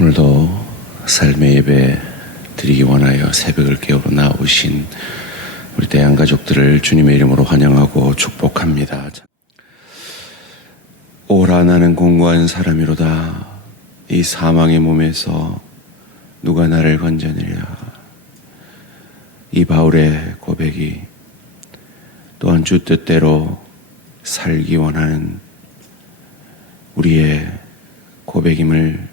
오늘도 삶의 예배 드리기 원하여 새벽을 깨우러 나오신 우리 대한가족들을 주님의 이름으로 환영하고 축복합니다. 오라 나는 공고한 사람이로다. 이 사망의 몸에서 누가 나를 건져내랴. 이 바울의 고백이 또한 주 뜻대로 살기 원하는 우리의 고백임을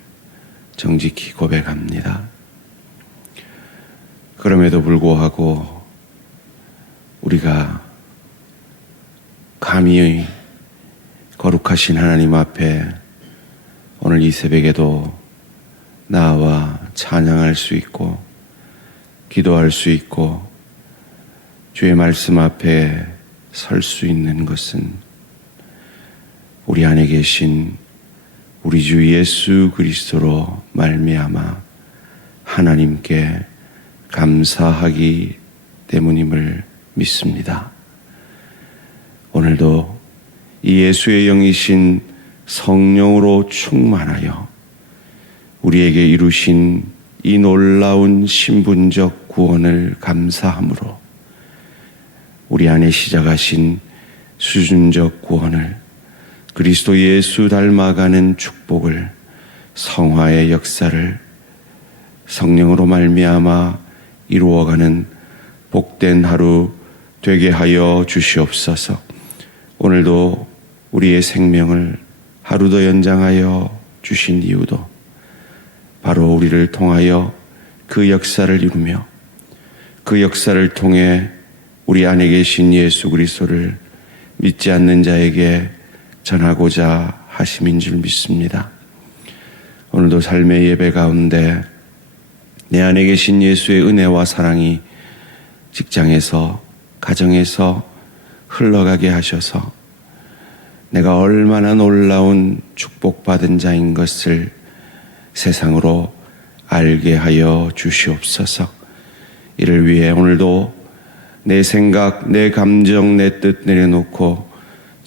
정직히 고백합니다. 그럼에도 불구하고 우리가 감히 거룩하신 하나님 앞에 오늘 이 새벽에도 나와 찬양할 수 있고 기도할 수 있고 주의 말씀 앞에 설 수 있는 것은 우리 안에 계신 우리 주 예수 그리스도로 말미암아 하나님께 감사하기 때문임을 믿습니다. 오늘도 이 예수의 영이신 성령으로 충만하여 우리에게 이루신 이 놀라운 신분적 구원을 감사함으로 우리 안에 시작하신 수준적 구원을 그리스도 예수 닮아가는 축복을 성화의 역사를 성령으로 말미암아 이루어가는 복된 하루 되게 하여 주시옵소서. 오늘도 우리의 생명을 하루 더 연장하여 주신 이유도 바로 우리를 통하여 그 역사를 이루며 그 역사를 통해 우리 안에 계신 예수 그리스도를 믿지 않는 자에게 전하고자 하심인 줄 믿습니다. 오늘도 삶의 예배 가운데 내 안에 계신 예수의 은혜와 사랑이 직장에서 가정에서 흘러가게 하셔서 내가 얼마나 놀라운 축복받은 자인 것을 세상으로 알게 하여 주시옵소서. 이를 위해 오늘도 내 생각, 내 감정, 내 뜻 내려놓고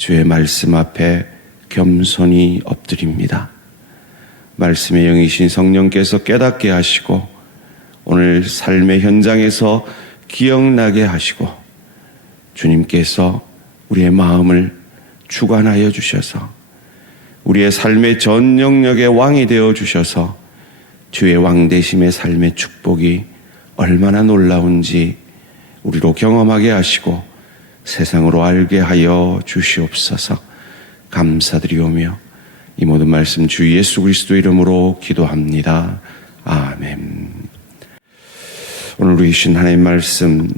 주의 말씀 앞에 겸손히 엎드립니다. 말씀의 영이신 성령께서 깨닫게 하시고 오늘 삶의 현장에서 기억나게 하시고 주님께서 우리의 마음을 주관하여 주셔서 우리의 삶의 전 영역의 왕이 되어 주셔서 주의 왕되심의 삶의 축복이 얼마나 놀라운지 우리로 경험하게 하시고 세상으로 알게 하여 주시옵소서. 감사드리오며 이 모든 말씀 주 예수 그리스도 이름으로 기도합니다. 아멘. 오늘 우리 주신 하나님 말씀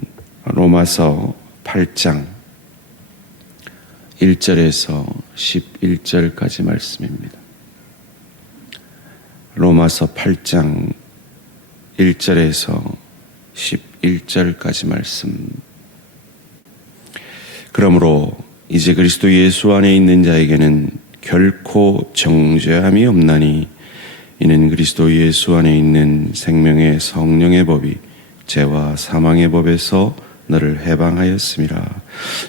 로마서 8장 1절에서 11절까지 말씀입니다. 로마서 8장 1절에서 11절까지 말씀. 그러므로 이제 그리스도 예수 안에 있는 자에게는 결코 정죄함이 없나니 이는 그리스도 예수 안에 있는 생명의 성령의 법이 죄와 사망의 법에서 너를 해방하였음이라.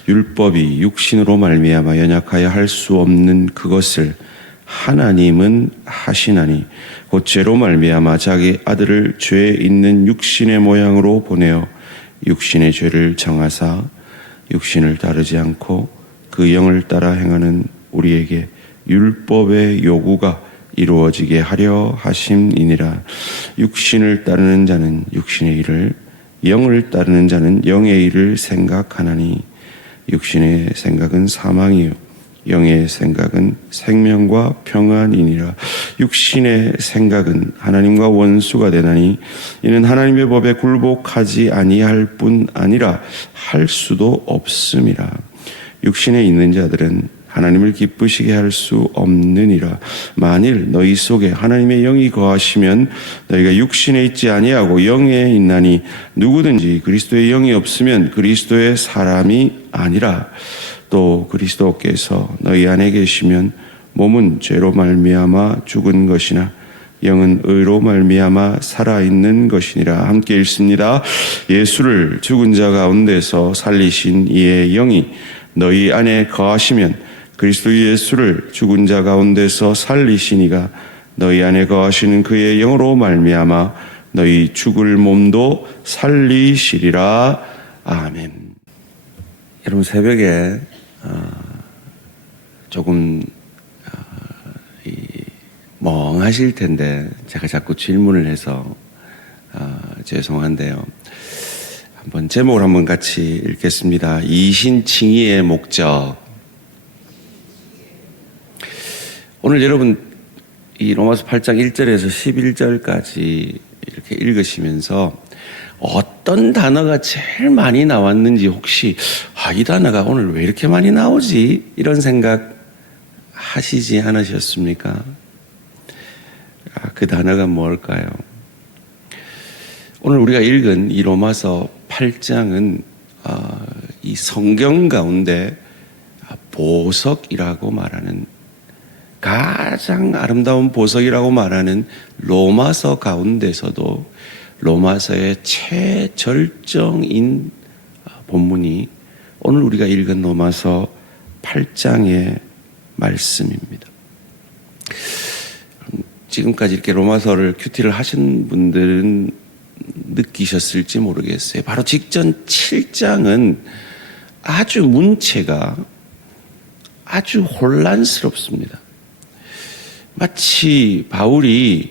율법이 육신으로 말미암아 연약하여 할 수 없는 그것을 하나님은 하시나니 곧 죄로 말미암아 자기 아들을 죄 있는 육신의 모양으로 보내어 육신의 죄를 정하사 육신을 따르지 않고 그 영을 따라 행하는 우리에게 율법의 요구가 이루어지게 하려 하심이니라. 육신을 따르는 자는 육신의 일을, 영을 따르는 자는 영의 일을 생각하나니 육신의 생각은 사망이요 영의 생각은 생명과 평안이니라. 육신의 생각은 하나님과 원수가 되나니 이는 하나님의 법에 굴복하지 아니할 뿐 아니라 할 수도 없음이라. 육신에 있는 자들은 하나님을 기쁘시게 할 수 없느니라. 만일 너희 속에 하나님의 영이 거하시면 너희가 육신에 있지 아니하고 영에 있나니 누구든지 그리스도의 영이 없으면 그리스도의 사람이 아니라. 또 그리스도께서 너희 안에 계시면 몸은 죄로 말미암아 죽은 것이나 영은 의로 말미암아 살아있는 것이니라. 함께 읽습니다. 예수를 죽은 자 가운데서 살리신 이의 영이 너희 안에 거하시면 그리스도 예수를 죽은 자 가운데서 살리시니가 너희 안에 거하시는 그의 영으로 말미암아 너희 죽을 몸도 살리시리라. 아멘. 여러분, 새벽에 조금 멍하실 텐데 제가 자꾸 질문을 해서 죄송한데요. 한번 제목을 한번 같이 읽겠습니다. 이신칭의의 목적. 오늘 여러분 이 로마서 8장 1절에서 11절까지 이렇게 읽으시면서 어떤 단어가 제일 많이 나왔는지 혹시 이 단어가 오늘 왜 이렇게 많이 나오지? 이런 생각 하시지 않으셨습니까? 그 단어가 뭘까요? 오늘 우리가 읽은 이 로마서 8장은 이 성경 가운데 보석이라고 말하는, 가장 아름다운 보석이라고 말하는 로마서 가운데서도 로마서의 최절정인 본문이 오늘 우리가 읽은 로마서 8장의 말씀입니다. 지금까지 이렇게 로마서를 큐티를 하신 분들은 느끼셨을지 모르겠어요. 바로 직전 7장은 아주 문체가 아주 혼란스럽습니다. 마치 바울이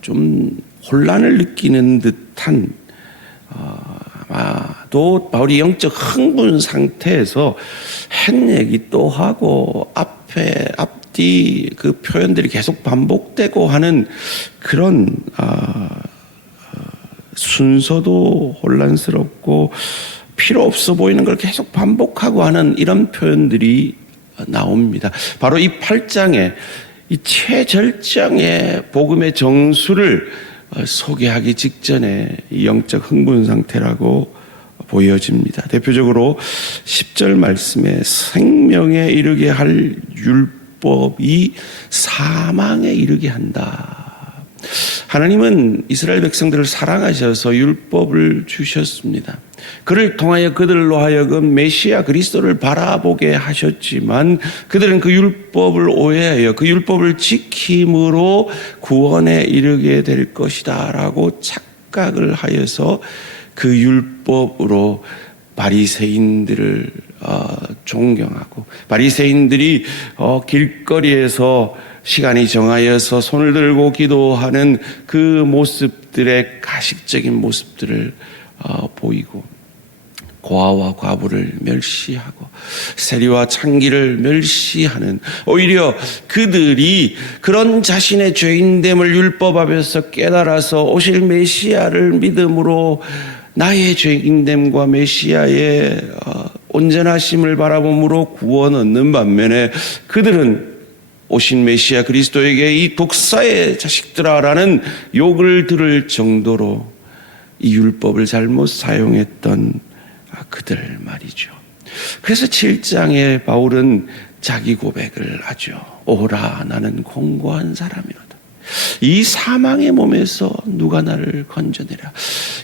좀 혼란을 느끼는 듯한, 아마도 바울이 영적 흥분 상태에서 한 얘기 또 하고 앞뒤 그 표현들이 계속 반복되고 하는 그런 순서도 혼란스럽고 필요 없어 보이는 걸 계속 반복하고 하는 이런 표현들이 나옵니다. 바로 이 8장에 이 최절정의 복음의 정수를 소개하기 직전에 이 영적 흥분 상태라고 보여집니다. 대표적으로 10절 말씀에 생명에 이르게 할 율법이 사망에 이르게 한다. 하나님은 이스라엘 백성들을 사랑하셔서 율법을 주셨습니다. 그를 통하여 그들로 하여금 메시아 그리스도를 바라보게 하셨지만 그들은 그 율법을 오해하여 그 율법을 지킴으로 구원에 이르게 될 것이다 라고 착각을 하여서 그 율법으로 바리새인들을 존경하고, 바리새인들이 길거리에서 시간이 정하여서 손을 들고 기도하는 그 모습들의 가식적인 모습들을 보이고, 고아와 과부를 멸시하고 세리와 창기를 멸시하는, 오히려 그들이 그런 자신의 죄인됨을 율법 앞에서 깨달아서 오실 메시아를 믿음으로 나의 죄인됨과 메시아의 온전하심을 바라봄으로 구원 얻는 반면에 그들은 오신 메시아 그리스도에게 이 독사의 자식들아라는 욕을 들을 정도로 이 율법을 잘못 사용했던 그들 말이죠. 그래서 7장에 바울은 자기 고백을 하죠. 오라, 나는 공고한 사람이로다. 이 사망의 몸에서 누가 나를 건져내랴.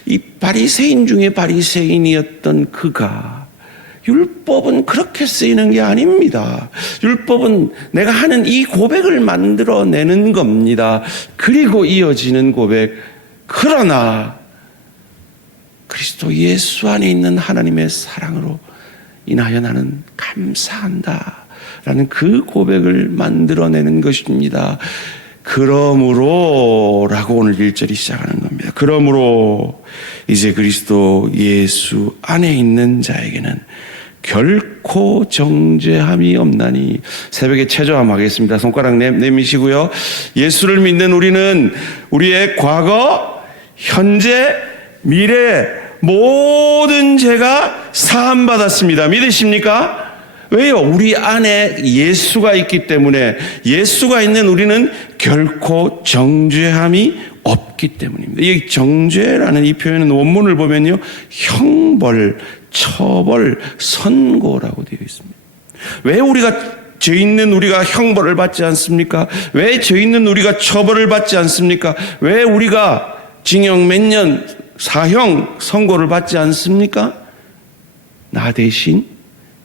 이 바리새인 중에 바리새인이었던 그가, 율법은 그렇게 쓰이는 게 아닙니다. 율법은 내가 하는 이 고백을 만들어내는 겁니다. 그리고 이어지는 고백, 그러나 그리스도 예수 안에 있는 하나님의 사랑으로 인하여 나는 감사한다 라는 그 고백을 만들어내는 것입니다. 그러므로 라고 오늘 1절이 시작하는 겁니다. 그러므로 이제 그리스도 예수 안에 있는 자에게는 결코 정죄함이 없나니. 새벽에 체조함하겠습니다. 손가락 내미시고요. 예수를 믿는 우리는 우리의 과거, 현재, 미래 모든 죄가 사함받았습니다. 믿으십니까? 왜요? 우리 안에 예수가 있기 때문에, 예수가 있는 우리는 결코 정죄함이 없기 때문입니다. 이 정죄라는 이 표현은 원문을 보면요, 형벌, 처벌, 선고라고 되어 있습니다. 왜 우리가 죄 있는 우리가 형벌을 받지 않습니까? 왜 죄 있는 우리가 처벌을 받지 않습니까? 왜 우리가 징역 몇 년, 사형 선고를 받지 않습니까? 나 대신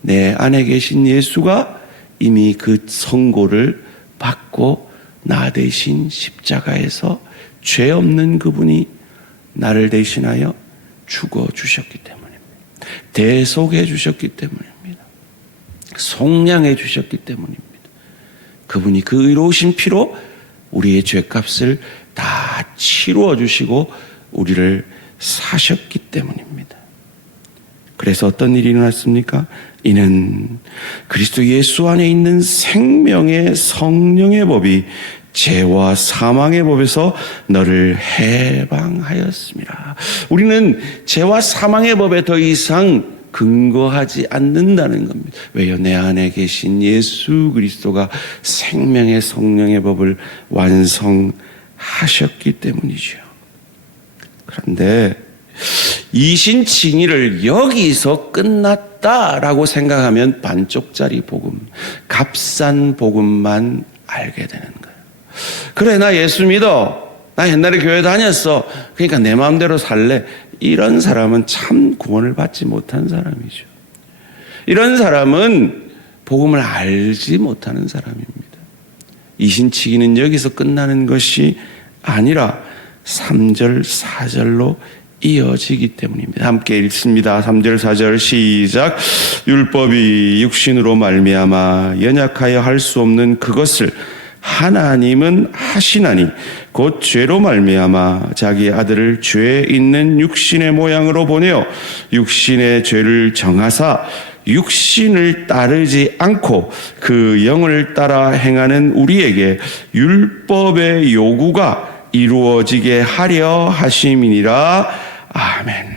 내 안에 계신 예수가 이미 그 선고를 받고 나 대신 십자가에서 죄 없는 그분이 나를 대신하여 죽어주셨기 때문입니다. 대속해 주셨기 때문입니다. 속량해 주셨기 때문입니다. 그분이 그 의로우신 피로 우리의 죄값을 다 치루어 주시고 우리를 사셨기 때문입니다. 그래서 어떤 일이 일어났습니까? 이는 그리스도 예수 안에 있는 생명의 성령의 법이 죄와 사망의 법에서 너를 해방하였습니다. 우리는 죄와 사망의 법에 더 이상 근거하지 않는다는 겁니다. 왜요? 내 안에 계신 예수 그리스도가 생명의 성령의 법을 완성하셨기 때문이죠. 그런데 이신칭의를 여기서 끝났다라고 생각하면 반쪽짜리 복음, 값싼 복음만 알게 되는 거예요. 그래, 나 예수 믿어. 나 옛날에 교회 다녔어. 그러니까 내 마음대로 살래. 이런 사람은 참 구원을 받지 못한 사람이죠. 이런 사람은 복음을 알지 못하는 사람입니다. 이신치기는 여기서 끝나는 것이 아니라 3절, 4절로 이어지기 때문입니다. 함께 읽습니다. 3절, 4절 시작. 율법이 육신으로 말미암아 연약하여 할 수 없는 그것을 하나님은 하시나니 곧 죄로 말미암아 자기 아들을 죄 있는 육신의 모양으로 보내어 육신의 죄를 정하사 육신을 따르지 않고 그 영을 따라 행하는 우리에게 율법의 요구가 이루어지게 하려 하심이니라. 아멘.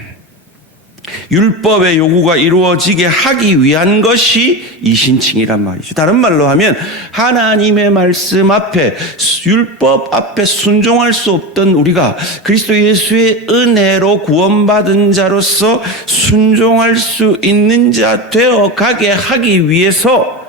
율법의 요구가 이루어지게 하기 위한 것이 이신칭이란 말이죠. 다른 말로 하면 하나님의 말씀 앞에, 율법 앞에 순종할 수 없던 우리가 그리스도 예수의 은혜로 구원받은 자로서 순종할 수 있는 자 되어 가게 하기 위해서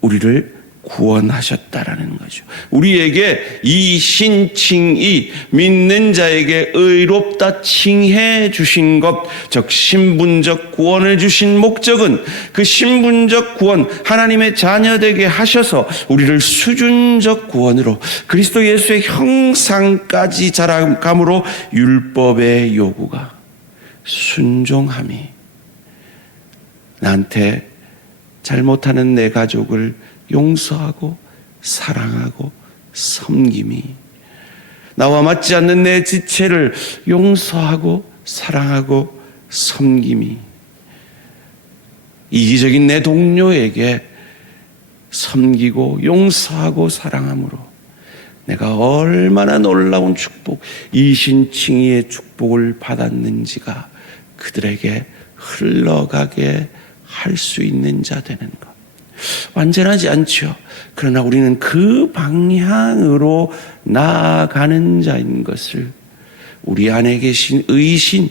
우리를 구원하셨다라는 거죠. 우리에게 이신칭이 믿는 자에게 의롭다 칭해 주신 것, 즉 신분적 구원을 주신 목적은 그 신분적 구원, 하나님의 자녀되게 하셔서 우리를 수준적 구원으로 그리스도 예수의 형상까지 자라감으로 율법의 요구가 순종함이 나한테 잘못하는 내 가족을 용서하고 사랑하고 섬김이, 나와 맞지 않는 내 지체를 용서하고 사랑하고 섬김이, 이기적인 내 동료에게 섬기고 용서하고 사랑함으로 내가 얼마나 놀라운 축복, 이신칭의의 축복을 받았는지가 그들에게 흘러가게 할 수 있는 자 되는 것. 완전하지 않죠. 그러나 우리는 그 방향으로 나아가는 자인 것을 우리 안에 계신 의신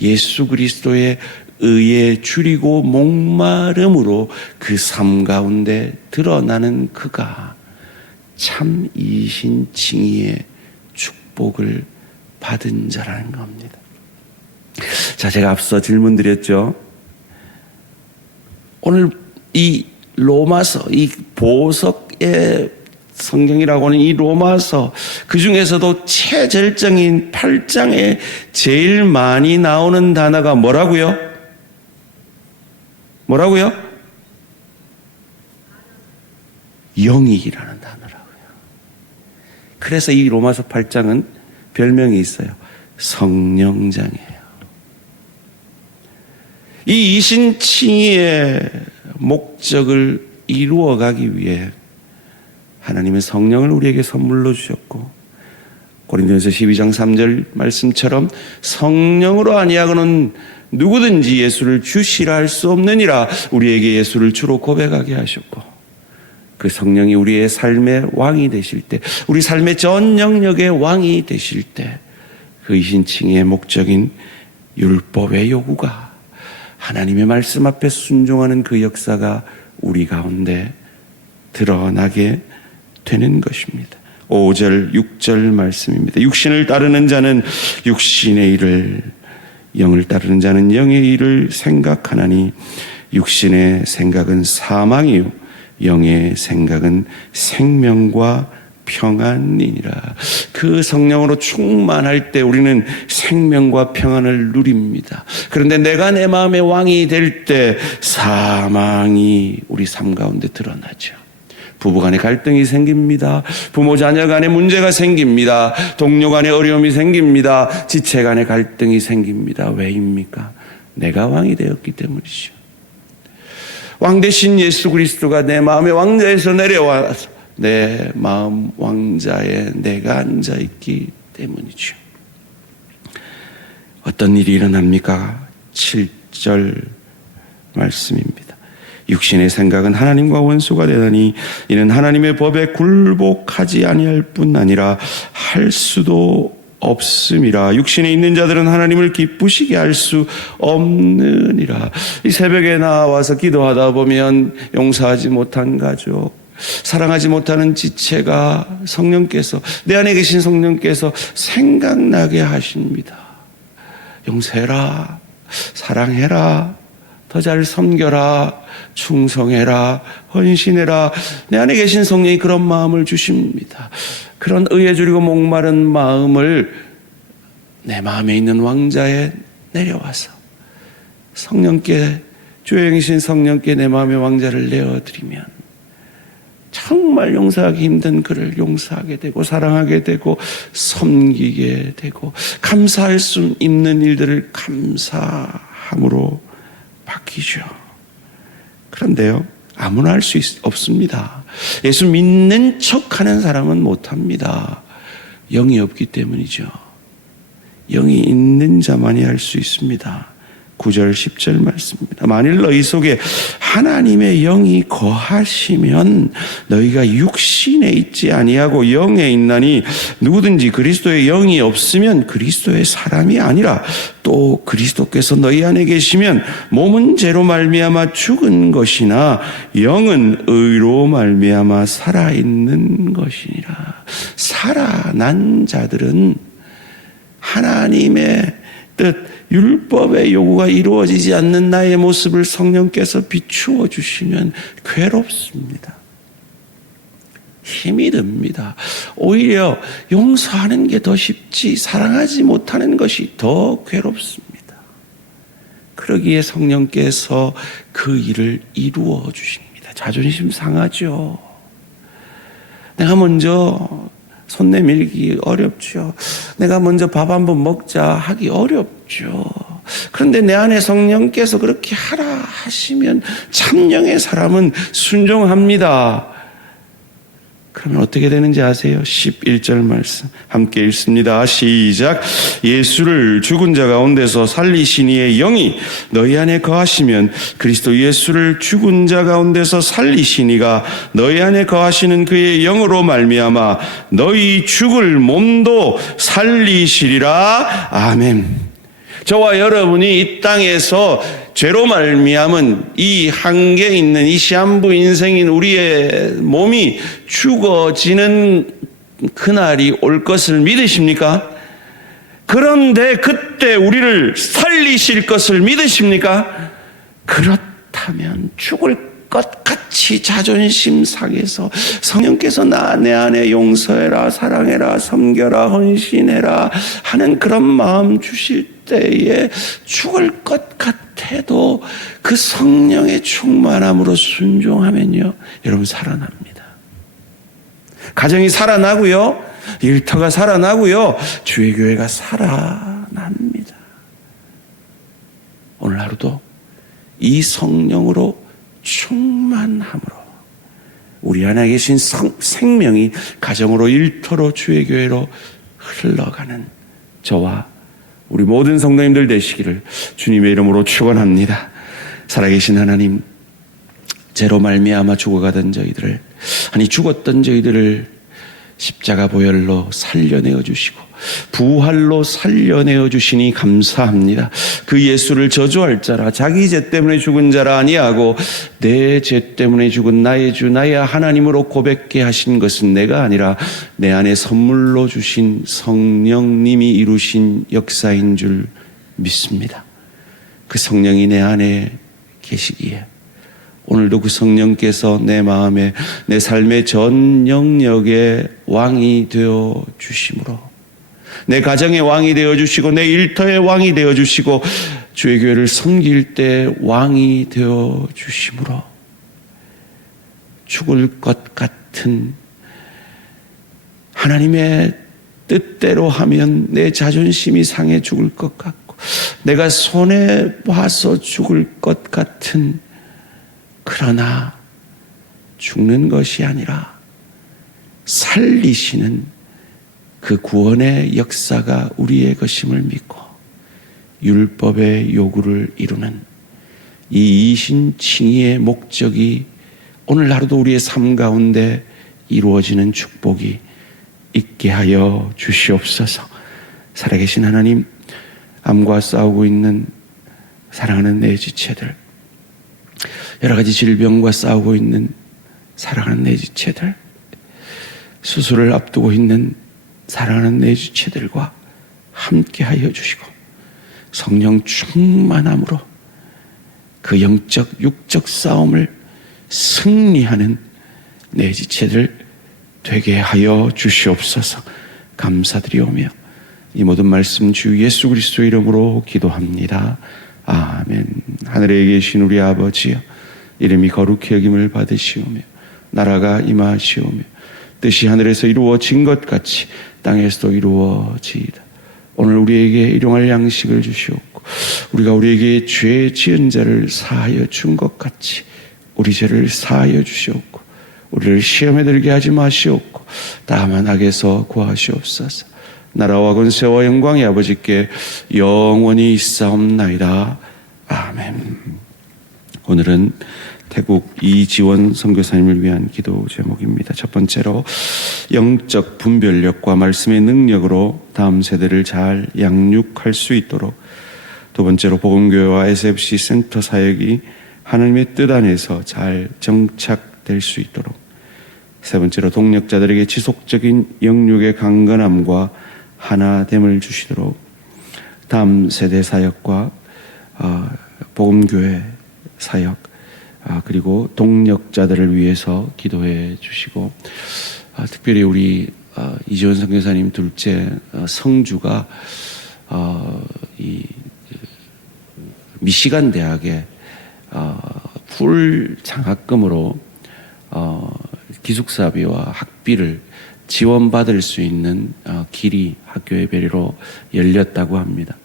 예수 그리스도의 의에 줄이고 목마름으로 그 삶 가운데 드러나는 그가 참 이신칭의의 축복을 받은 자라는 겁니다. 자, 제가 앞서 질문 드렸죠. 오늘 이 로마서, 이 보석의 성경이라고 하는 이 로마서, 그 중에서도 최절정인 8장에 제일 많이 나오는 단어가 뭐라고요? 뭐라고요? 영이라는 단어라고요. 그래서 이 로마서 8장은 별명이 있어요. 성령장이에요. 이 이신칭의의 목적을 이루어가기 위해 하나님의 성령을 우리에게 선물로 주셨고, 고린도전서 12장 3절 말씀처럼 성령으로 아니하고는 누구든지 예수를 주시라 할 수 없느니라 우리에게 예수를 주로 고백하게 하셨고, 그 성령이 우리의 삶의 왕이 되실 때, 우리 삶의 전 영역의 왕이 되실 때, 그 이신칭의의 목적인 율법의 요구가, 하나님의 말씀 앞에 순종하는 그 역사가 우리 가운데 드러나게 되는 것입니다. 5절, 6절 말씀입니다. 육신을 따르는 자는 육신의 일을, 영을 따르는 자는 영의 일을 생각하나니 육신의 생각은 사망이요 영의 생각은 생명과 평안이니라. 그 성령으로 충만할 때 우리는 생명과 평안을 누립니다. 그런데 내가 내 마음의 왕이 될 때 사망이 우리 삶 가운데 드러나죠. 부부 간에 갈등이 생깁니다. 부모 자녀 간에 문제가 생깁니다. 동료 간에 어려움이 생깁니다. 지체 간에 갈등이 생깁니다. 왜입니까? 내가 왕이 되었기 때문이죠. 왕 대신 예수 그리스도가 내 마음의 왕자에서 내려와서 내 마음 왕자에 내가 앉아있기 때문이죠. 어떤 일이 일어납니까? 7절 말씀입니다. 육신의 생각은 하나님과 원수가 되다니 이는 하나님의 법에 굴복하지 아니할 뿐 아니라 할 수도 없음이라. 육신에 있는 자들은 하나님을 기쁘시게 할 수 없느니라. 이 새벽에 나와서 기도하다 보면 용서하지 못한 가족, 사랑하지 못하는 지체가 성령께서, 내 안에 계신 성령께서 생각나게 하십니다. 용서해라, 사랑해라, 더 잘 섬겨라, 충성해라, 헌신해라. 내 안에 계신 성령이 그런 마음을 주십니다. 그런 의에 줄이고 목마른 마음을 내 마음에 있는 왕자에 내려와서 성령께, 주의 영이신 성령께 내 마음의 왕자를 내어드리면 정말 용서하기 힘든 그를 용서하게 되고 사랑하게 되고 섬기게 되고 감사할 수 있는 일들을 감사함으로 바뀌죠. 그런데요, 아무나 할 수 없습니다. 예수 믿는 척하는 사람은 못합니다. 영이 없기 때문이죠. 영이 있는 자만이 할 수 있습니다. 9절 10절 말씀입니다. 만일 너희 속에 하나님의 영이 거하시면 너희가 육신에 있지 아니하고 영에 있나니 누구든지 그리스도의 영이 없으면 그리스도의 사람이 아니라 또 그리스도께서 너희 안에 계시면 몸은 죄로 말미암아 죽은 것이나 영은 의로 말미암아 살아있는 것이니라. 살아난 자들은 하나님의 뜻, 율법의 요구가 이루어지지 않는 나의 모습을 성령께서 비추어 주시면 괴롭습니다. 힘이 듭니다. 오히려 용서하는 게 더 쉽지 사랑하지 못하는 것이 더 괴롭습니다. 그러기에 성령께서 그 일을 이루어 주십니다. 자존심 상하죠. 내가 먼저 손 내밀기 어렵죠. 내가 먼저 밥 한번 먹자 하기 어렵죠. 그런데 내 안에 성령께서 그렇게 하라 하시면 참령의 사람은 순종합니다. 그러면 어떻게 되는지 아세요? 11절 말씀 함께 읽습니다. 시작. 예수를 죽은 자 가운데서 살리신 이의 영이 너희 안에 거하시면 그리스도 예수를 죽은 자 가운데서 살리신 이가 너희 안에 거하시는 그의 영으로 말미암아 너희 죽을 몸도 살리시리라. 아멘. 저와 여러분이 이 땅에서 죄로 말미암은 이 한계에 있는 이 시한부 인생인 우리의 몸이 죽어지는 그날이 올 것을 믿으십니까? 그런데 그때 우리를 살리실 것을 믿으십니까? 그렇다면 죽을 것 같이 자존심 상해서 성령께서 내 안에 용서해라, 사랑해라, 섬겨라, 헌신해라 하는 그런 마음 주실 때에 죽을 것 같아도 그 성령의 충만함으로 순종하면요, 여러분 살아납니다. 가정이 살아나고요, 일터가 살아나고요, 주의 교회가 살아납니다. 오늘 하루도 이 성령으로 충만함으로 우리 안에 계신 생명이 가정으로, 일터로, 주의 교회로 흘러가는 저와 우리 모든 성도님들 되시기를 주님의 이름으로 축원합니다. 살아계신 하나님, 죄로 말미암아 죽어가던 저희들을, 아니 죽었던 저희들을 십자가 보혈로 살려내어 주시고 부활로 살려내어 주시니 감사합니다. 그 예수를 저주할 자라, 자기 죄 때문에 죽은 자라 아니하고 내 죄 때문에 죽은 나의 주 나의 하나님으로 고백케 하신 것은 내가 아니라 내 안에 선물로 주신 성령님이 이루신 역사인 줄 믿습니다. 그 성령이 내 안에 계시기에 오늘도 그 성령께서 내 마음에, 내 삶의 전 영역의 왕이 되어 주심으로, 내 가정의 왕이 되어 주시고 내 일터의 왕이 되어 주시고 주의 교회를 섬길 때 왕이 되어 주심으로, 죽을 것 같은 하나님의 뜻대로 하면 내 자존심이 상해 죽을 것 같고 내가 손해봐서 죽을 것 같은, 그러나 죽는 것이 아니라 살리시는 그 구원의 역사가 우리의 것임을 믿고 율법의 요구를 이루는 이 이신칭의의 목적이 오늘 하루도 우리의 삶 가운데 이루어지는 축복이 있게 하여 주시옵소서. 살아계신 하나님, 암과 싸우고 있는 사랑하는 내 지체들, 여러 가지 질병과 싸우고 있는 사랑하는 내 지체들, 수술을 앞두고 있는 사랑하는 내 지체들과 함께 하여 주시고 성령 충만함으로 그 영적 육적 싸움을 승리하는 내 지체들 되게 하여 주시옵소서. 감사드리오며 이 모든 말씀 주 예수 그리스도 이름으로 기도합니다. 아멘. 하늘에 계신 우리 아버지여, 이름이 거룩히 여김을 받으시오며 나라가 임하시오며 뜻이 하늘에서 이루어진 것 같이 땅에서도 이루어지이다. 오늘 우리에게 일용할 양식을 주시옵고 우리가 우리에게 죄 지은 자를 사하여 준 것 같이 우리 죄를 사하여 주시옵고 우리를 시험에 들게 하지 마시옵고 다만 악에서 구하시옵소서. 나라와 권세와 영광이 아버지께 영원히 있사옵나이다. 아멘. 오늘은 태국 이지원 선교사님을 위한 기도 제목입니다. 첫 번째로 영적 분별력과 말씀의 능력으로 다음 세대를 잘 양육할 수 있도록, 두 번째로 복음교회와 SFC 센터 사역이 하나님의 뜻 안에서 잘 정착될 수 있도록, 세 번째로 동력자들에게 지속적인 영육의 강건함과 하나됨을 주시도록 다음 세대 사역과 복음교회 사역 그리고 동력자들을 위해서 기도해 주시고, 특별히 우리 이지원 선교사님 둘째 성주가 이 미시간 대학에 풀 장학금으로 기숙사비와 학비를 지원받을 수 있는 길이 학교의 배려로 열렸다고 합니다.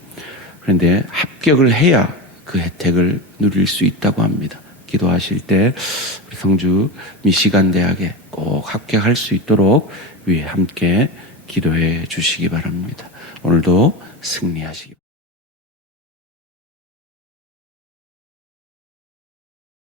그런데 합격을 해야 그 혜택을 누릴 수 있다고 합니다. 기도하실 때 우리 성주 미시간 대학에 꼭 합격할 수 있도록 위에 함께 기도해 주시기 바랍니다. 오늘도 승리하시기 바랍니다.